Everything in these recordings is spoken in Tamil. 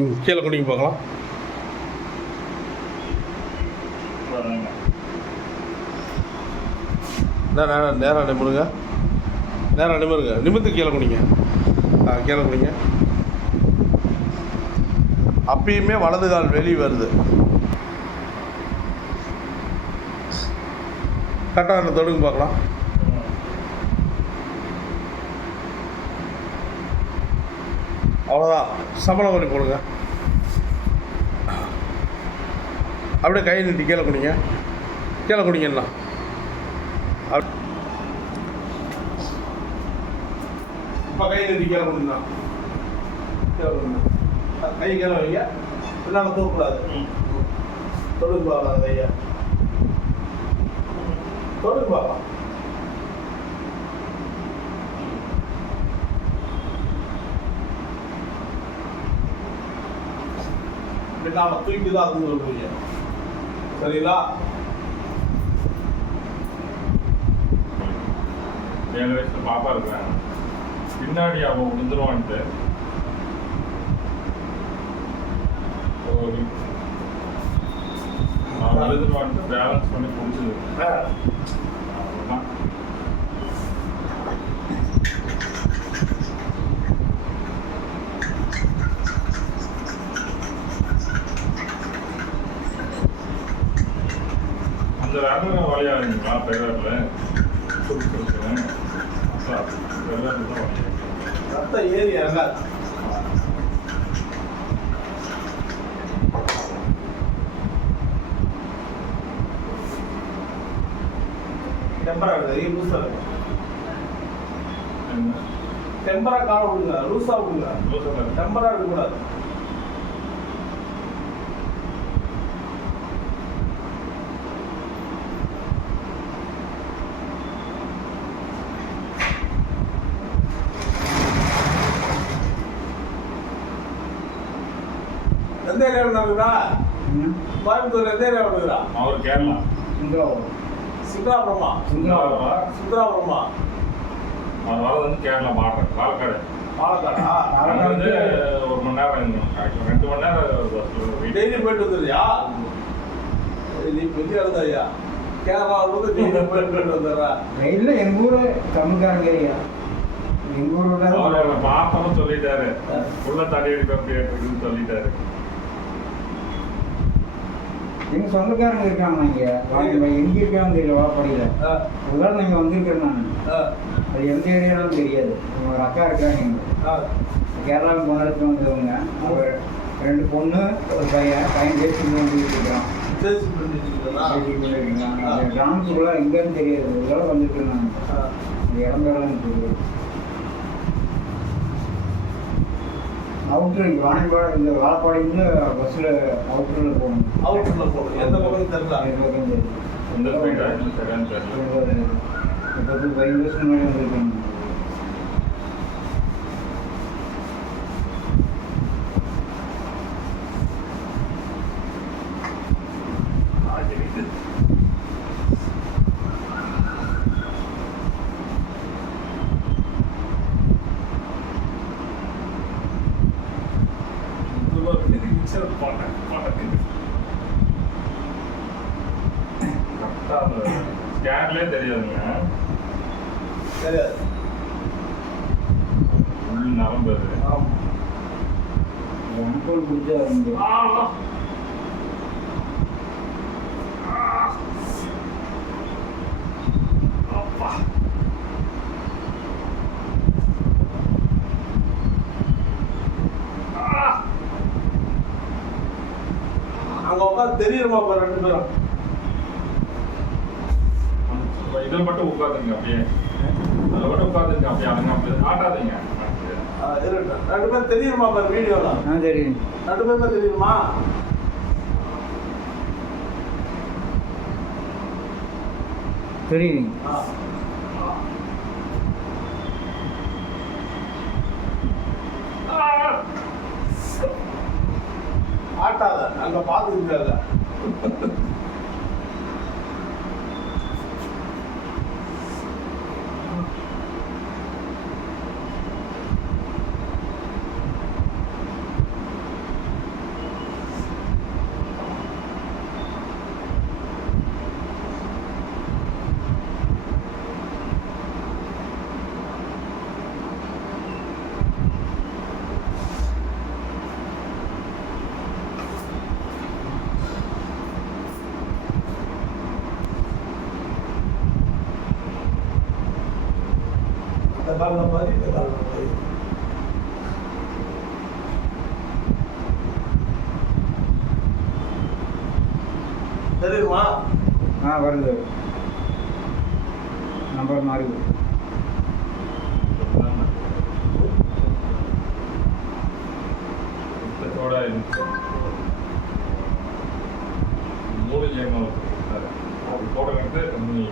ம் கீழே குடிங்க பார்க்கலாம். நேரம் நேரம் நிமிடுங்க நேரம் நிமிருங்க. நிமிர்ந்து கீழே குடிங்க ஆ கீழே குடிங்க அப்பயுமே வலது கால் வெளியே வருது. கரெக்டாக தொடுங்க பார்க்கலாம். அவ்வளோதான் சம்பளம் பண்ணி போடுங்க. அப்படியே கை நீட்டி கீழே குடிங்க கீழே குடிங்கண்ணா அப்~ இப்போ கை நீட்டி கீழே குடிங்கண்ணா கீழே குடிங்க அஹ் கை கீழே வைங்க. பின்னால் தொடுங்க பார்க்கலாம் கையை தொடுங்க பார்க்கலாம் பின்னால் தூக்கி தான் சொல்லுவீங்க சரிங்களா? ஏழு வயசுல பாப்பா இருக்கிறாங்க. பின்னாடி அவன் விழுந்துருவான்ட்டு. அவன் விழுந்துருவான்ட்டு பேலன்ஸ் பண்ணி பிடிச்சது அவ்வளோதான் அந்த ரகம் வழியாதுங்களா பேரில் கொடுத்துருக்கேன் வெள்ளம் தான் வழியாக ரத்தம் ஏறி இறங்காது டெம்பரா இருக்குது லூஸா இருக்கு என்ன? டெம்பரா கால விடுங்க லூஸா விடுங்க. டெம்பரா இருக்கக்கூடாது. எந்த ஏரியாவில் நடக்குதா கோயம்புத்தூர் எந்த ஏரியாவில் நடக்குதா அவர் கேரளா. சிங்கராபுரமா சுந்தராவா சிங்கராபுரமா அவர் வர வந்து கேரளா பார்டர் பாலக்காடு. பாலக்காடா? வந்து ஒரு மணி நேரம் ரெண்டு மணி நேரம் டெய்லி போயிட்டு வந்துடுறியா நீ பெரிய ஆளுதான் ஐயா? கேரளாவுக்கு டெய்லி போயிட்டு போயிட்டு வந்துடுறா. இல்ல எங்க ஊரு தமிழ்காரங்க ஏரியா எங்க ஊரோட பார்த்தவன் சொல்லிட்டாரு. உள்ள தடி அடிப்பேன் அப்படி இருக்குன்னு சொல்லிட்டாரு. எங்க சொந்தக்காரங்க இருக்காங்க இங்க. வாங்க எங்க இருக்காங்க தெரியல வாப்படியில ஆ, அதனால நீங்க வந்திருக்கேன் நான். அது எந்த ஏரியாலும் தெரியாது. ஒரு அக்கா இருக்காங்க இங்க. கேரளாவுக்கு முதலத்து வந்தவங்க. ரெண்டு பொண்ணு ஒரு பையன் பையன் இருக்காங்க அந்த கிராமத்துக்குள்ள எங்கன்னு தெரியாது. நான். ஆ. அந்த இடம்பெல்லாம் எனக்கு தெரியாது. அவுட்ரு வாணிபாடு இந்த வாழப்பாடிந்து பஸ்ஸில் அவுட்டரில் போகணும் அவுட்டர்ல போகணும். எந்த பக்கம் தெரியல. எந்த இந்த சரியான்னு தெரியல பதினஞ்சு வருஷம் முன்னாடி வந்திருக்கேன் இதுல ஒரு பெரிய mixer போட்டேன். போட்டேன். கரெக்டாக அந்த ஸ்கேன்லேயே தெரியாதுங்க. தெரியாது. உள் நரம்பு பிடிச்சா இங்கே அங்க உட்கார்ந்து தெரியுமா ரெண்டு பேரும். இதில் மட்டும் உட்காந்துங்க அப்படியே. அதில் மட்டும் உட்காந்துங்க அப்படியே அதுங்க அப்படி ஆட்டாதீங்க. ரெண்டு பேரும் தெரியுமா பாரு வீடியோல? ஆ சரி ரெண்டு பேருமே தெரியுமா? தெரியுங்க. ஆட்டாத அங்க பாத்துக்கிட்டாங்க காலில் மாதிரி இந்த காலில் மாதிரி தெரியுமா? ஆ வருது. நம்பர் மாறி வருது. இதோட இருந்துச்சு மூணு ஜெயமால் கொடுத்தாரு அது போடலன்ட்டு கம்மி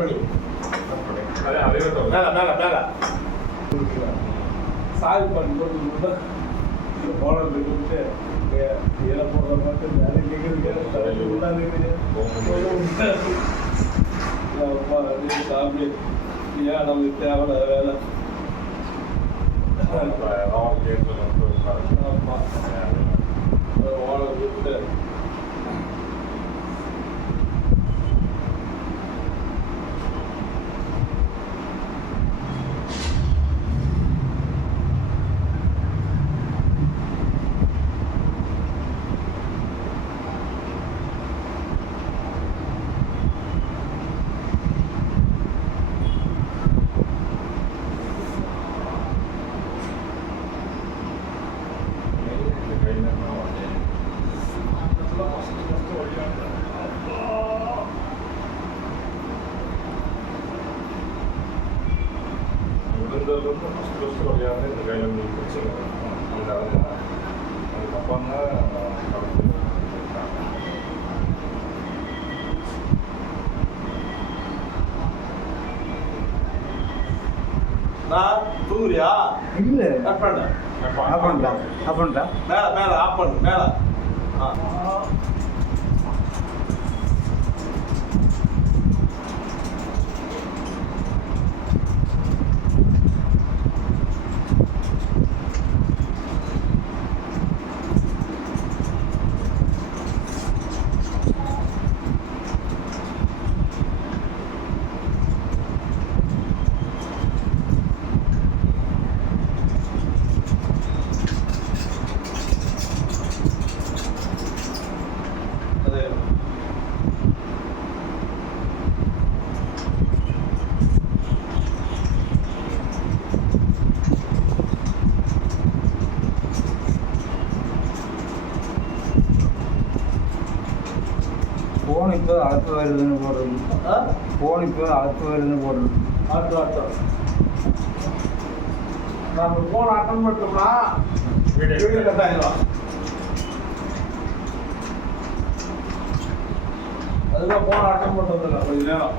தான் மேல மேல மேல. சாவி பண்ணும்போது போனது கொடுத்து இதில் போடுற மட்டும் வேலை கேட்குறீங்க தலையில் உள்ளாதுங்க சாப்பிட்டு ஏன் நமக்கு தேவையில்ல வேலை. ராவல் கேட்டு ஆமா. விழுந்ததுலேருந்து ஃபஸ்ட் ஃபஸ்ட்டு வழியாக இந்த கையில் பிரச்சனை அந்த அதுக்கப்புறம் தான் நான் தூங்குறியா இல்லை. கட் பண்ண ஆஃப் பண்ணிட்டா ஆஃப் பண்ணிட்டா மேல மேல ஆஃப் பண்ணு மேல. ஆ அது ஃபோன் இப்போ அழுப்பு வருதுன்னு போடுறது. ஆ? ஃபோன் இப்போ அழுப்பு வருதுன்னு போடுறது. ஆட்டு ஆட்டம் நம்ம போன் அட்டன் பண்ணிட்டோம்னா வீடியோ கட் ஆகிடும் அதுதான் போன் அட்டன் பண்ணுறது இல்லை கொஞ்ச நேரம்.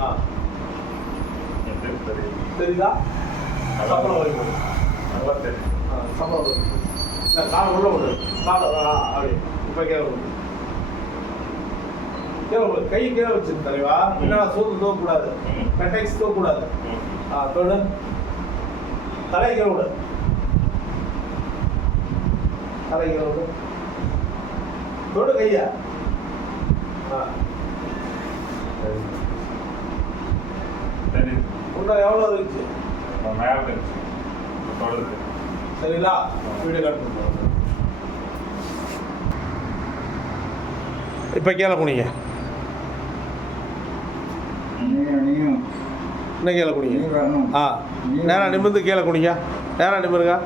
ஆ எனக்கு தெரியும் தெரியுதா? சம்பளம் வரைக்கும் சம்பளம் வரைக்கும் காலை உள்ள விடு. அப்படி. இப்போ கீழே விடு கை கீழே வச்சிரு தலைவா. என்ன சோத்து. ஆ தொடு. தலை கீழே விடு தலை கீழே விடு தொடு கையா உன்னை எவ்வளோ இருந்துச்சு மேலே தெரிஞ்சு தொடருது சரிங்களா? வீடியோ காட் பண்ணுவோம் இப்போ கீழே நீயும். இன்னும் கீழே வரணும் ஆ நேராக நிமிர்ந்து கீழே குனிங்க. நேராக நிமிருங்க.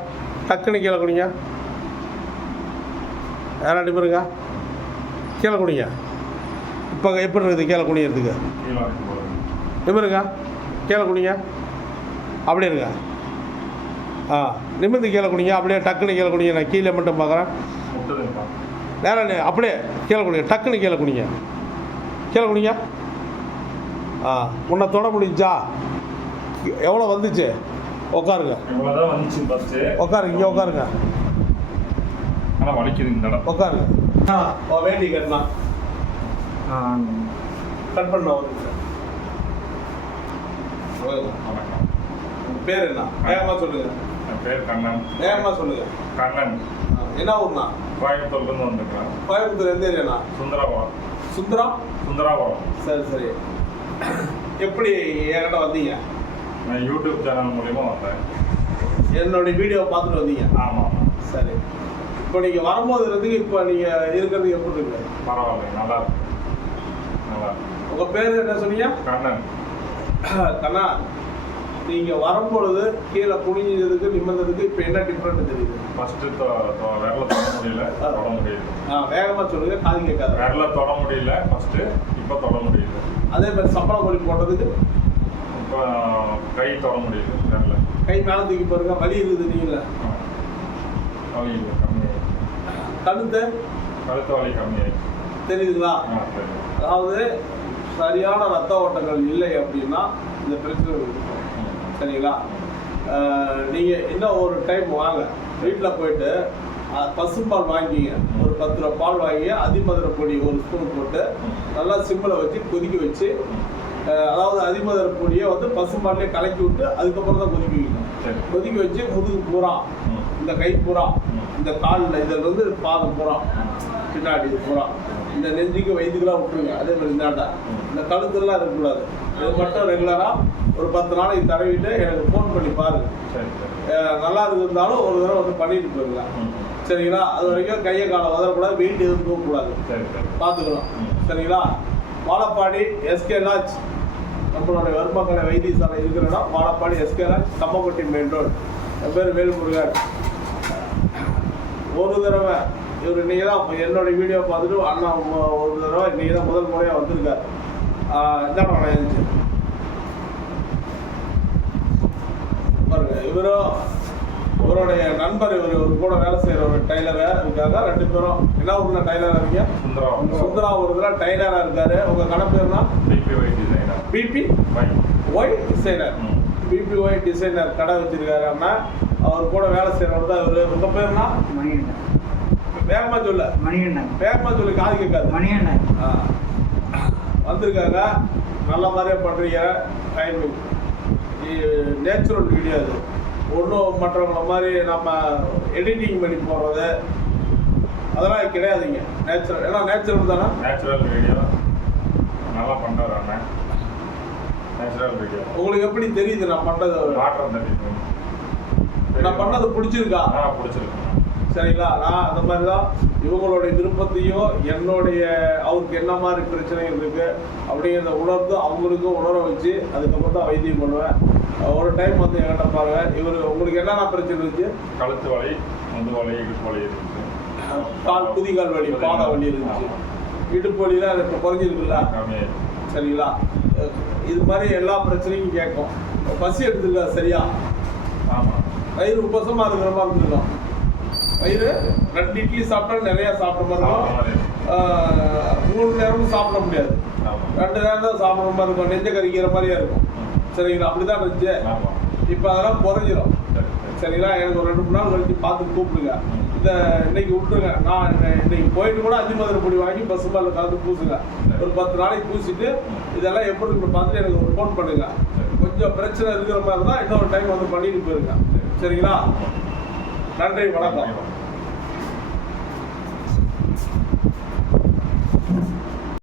டக்குன்னு கீழே குனிங்க. நேராக நிமிருங்க. கீழே குனிங்க. இப்போ எப்படி இருக்குது கீழே போகுது நிமிருங்க. கீழே குனிங்க. அப்படியே இருங்க. ஆ நிமிர்ந்து கீழே குனிங்க. அப்படியே டக்குன்னு கீழே குனிங்க. நான் கீழே மட்டும் பார்க்குறேன். முட்டுதுங்கப்பா நேராக நி- அப்படியே கீழே குனிங்க. டக்குன்னு கீழே குனிங்க. கீழே குனிங்க. ஆ உன்னை தொட முடிஞ்சா எவ்வளோ வந்துச்சு? உட்காருங்க உட்காருங்க இங்கே உட்காருங்க ஆனால் வலிக்குது இந்த இடம். உட்காருங்க ஆ வேண்டி கட்டினா. கட் பண்ண பேர் என்ன? வேகமாக சொல்லுங்க. என் பேர் கண்ணன். வேகமாக சொல்லுங்க. கண்ணன். என்ன ஊர்னா கோயம்புத்தூர்லேருந்து வந்துருக்கிறேன். கோயம்புத்தூர் எந்த ஏரியாண்ணா? சுந்தராபுரம் சுந்தரா சுந்தராபுரம் சரி சரி. எப்படி என்கிட்ட வந்தீங்க? நான் யூடியூப் சேனல் மூலிமா வந்தேன். என்னுடைய வீடியோவை பார்த்துட்டு வந்தீங்க? ஆமாம் சரி. இப்போ நீங்கள் வரும்போது இருந்து இப்போ நீங்கள் இருக்கிறது எப்படி இருக்கு? பரவாயில்ல நல்லா இருக்கு. நல்லா உங்கள் பேர் என்ன சொன்னீங்க? கண்ணன். கண்ணா நீங்கள் வரும்பொழுது கீழே குனிஞ்சதுக்கு நிமிர்ந்ததுக்கு இப்போ என்ன டிஃப்ரெண்ட் தெரியுது? ஃபஸ்ட்டு விரல தொட முடியல தொட முடியுது ஆ வேகமாக சொல்லுங்க காது கேட்காது. விரல தொட முடியல ஃபஸ்ட்டு இப்போ தொட முடியுது அதே மாதிரி சம்பளம் கொடி போட்டதுக்கு இப்போ கை தொட முடியுது கை மேலே தூக்கி பாருங்க வலி இருக்குது நீங்கள. வலி இல்லை கழுத்து? கழுத்து வலி கம்மியாகி தெரியுதுங்களா? அதாவது சரியான ரத்த ஓட்டங்கள் இல்லை அப்படின்னா இந்த பிரச்சனை இருக்கும். சரிங்களா? நீங்கள் இன்னும் ஒரு டைம் வாங்க. வீட்டில் போயிட்டு பசும்பால் வாங்கிங்க ஒரு பத்து ரூபா பால் வாங்கி அதிமதுரை பொடி ஒரு ஸ்பூன் போட்டு நல்லா சிம்மில் வச்சு கொதிக்க வச்சு அதாவது அதிமதுரை பொடியை வந்து பசும்பால்லே கலக்கி விட்டு அதுக்கப்புறம் தான் கொதிக்க வைக்கணும் கொதிக்க வச்சு முதுகு பூரா. இந்த கை பூரா. இந்த காலில் இதில் வந்து பாதம் பூரா பின்னாடி பூரா இந்த நெஞ்சுக்கு வயிற்றுக்கெல்லாம் விட்டுருங்க. அதே மாதிரி இந்தாண்டா. இந்த கழுத்துலாம் இருக்கக்கூடாது. இது மட்டும் ரெகுலராக ஒரு பத்து நாளைக்கு தடவிட்டு எனக்கு ஃபோன் பண்ணி பாருங்க சரி சரி. அஹ் நல்லா இருந்தாலும் ஒரு தடவை வந்து பண்ணிட்டு போயிருங்க ம். சரிங்களா? அது வரைக்கும் கையை காலை உதறக்கூடாது வெயிட் எதுவும் தூக்கக்கூடாது. சரி சரி. பார்த்துக்கணும். ம். சரிங்களா? வாழப்பாடி எஸ்கே லாட்ஜ் நம்மளுடைய வருமக்கடை வைத்தியசாலை இருக்கிற இடம் Vazhapadi SK lodge Kammappatti main road என் பேர் வேலுமுருகன். ஒரு தடவை இவர் இன்னைக்கு தான் என்னோட வீடியோ பார்த்துட்டு அண்ணா ஒரு தடவை இன்னைக்கு தான் முதல் முறையாக வந்திருக்காரு. இடம் இருந்துச்சு பாருங்க இவரும் இவருடைய நண்பர் இவர் இவர் கூட வேலை செய்கிற ஒரு டைலராக இருக்காங்க. ரெண்டு பேரும் என்ன ஊர்ல டைலராக இருக்கீங்க? சுந்தரம் சுந்தரா ஒரு இதில் டைலராக இருக்காரு. உங்க கடை பேர்னா BB Y designer BB Y designer. BB Y designer கடை வச்சிருக்காரு அண்ணா. அவர் கூட வேலை செய்கிறவர் தான் இவர். உங்க பேர்னா மணியண்ணன் வேகமா சொல்ல மணியண்ணன் வேகமா சொல்லு காது கேட்காது. மணியண்ணன் ஆ. வந்திருக்காங்க. நல்ல மாதிரியே பண்ணுறீங்க டைமிங் நேச்சுரல் வீடியோ அது ஒன்றும் மற்றவங்கள மாதிரி நம்ம எடிட்டிங் பண்ணி போடுறது அதெல்லாம் கிடையாதுங்க. நேச்சுரல் ஏன்னா நேச்சுரல் தானே? நேச்சுரல் வீடியோ நல்லா பண்ணுறாரு அண்ணன். நேச்சுரல் வீடியோ உங்களுக்கு எப்படி தெரியுது நான் பண்ணுறது வாட்டர் தண்ணி நான் பண்ணது பிடிச்சிருக்கா? ஆ பிடிச்சிருக்கு. சரிங்களா நான் அந்த மாதிரி தான் இவங்களுடைய விருப்பத்தையும் என்னுடைய அவருக்கு என்ன மாதிரி பிரச்சனைகள் இருக்கு அப்படிங்கிறத உணர்ந்து அவங்களுக்கும் உணர வச்சு அதுக்கப்புறம் தான் வைத்தியம் பண்ணுவேன். ஒரு டைம் வந்து என்கிட்ட பாருங்க இவர் உங்களுக்கு என்னென்ன பிரச்சனை இருந்துச்சு? கழுத்து வலி முது வலி இடுப்பு வலி இருந்துச்சு. கால் குதிகால் வலி பாத வலி இருந்துச்சு. இடுப்பு வலிலாம் அது இப்போ குறைஞ்சிருக்குல்ல? சரிங்களா? இது மாதிரி எல்லா பிரச்சனையும் கேட்கும். பசி எடுத்துக்கல சரியா? ஆமாம் வயிறு உபசமா இருக்கிற மாதிரி இருந்துடும் வயிறு ரெண்டு இட்லி சாப்பிட்டா நிறைய மாதிரி சாப்பிட்ற இருக்கும் மாதிரி இருக்கு. ஆஹ் மூணு நேரமும் சாப்பிட முடியாது. ரெண்டு நேரம் தான் சாப்பிட்ற மாதிரி இருக்கும். நெஞ்ச கறிக்கிற மாதிரியே இருக்கும். சரிங்களா? அப்படிதான் இருந்துச்சு. இப்போ அதெல்லாம் குறைஞ்சிரும். சரி சரி. சரிங்களா? எனக்கு ஒரு ரெண்டு மூணு நாள் கழிச்சு பார்த்து கூப்பிடுங்க. இந்த இன்னைக்கு விட்டுருங்க. நான் இன்னை- இன்னைக்கு போயிட்டு கூட அஞ்சு மதுரை பொடி வாங்கி பசும்பால் கலந்து பூசுங்க. ஒரு பத்து நாளைக்கு பூசிட்டு இதெல்லாம் எப்படி இருக்குன்னு பார்த்துட்டு எனக்கு ஒரு ஃபோன் பண்ணுங்க. கொஞ்சம் பிரச்சனை இருக்கிற மாதிரி தான் இன்னொரு டைம் வந்து பண்ணிட்டு போயிருங்க. சரிங்களா? நன்றி வணக்கம்.